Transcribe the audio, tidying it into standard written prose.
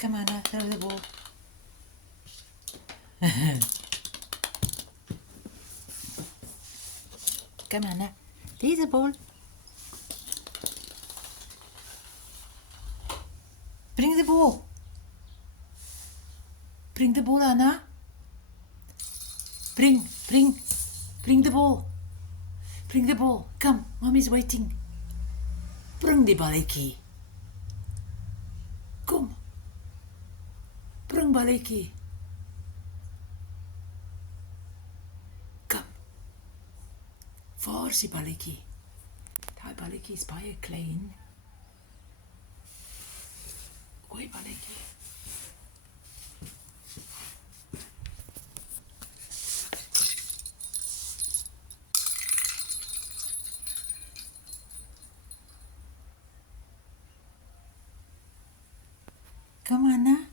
Come on, now, throw the ball. Come on, now. There's the ball. Bring the ball. Bring the ball, Anna. Bring the ball. Bring the ball. Come, mommy's waiting. Bring die balletjie. Kom. Bring balletjie. Kom. Waar is die balletjie? Daai balletjie is baie klein. Gooi balletjie. Come on, Anna.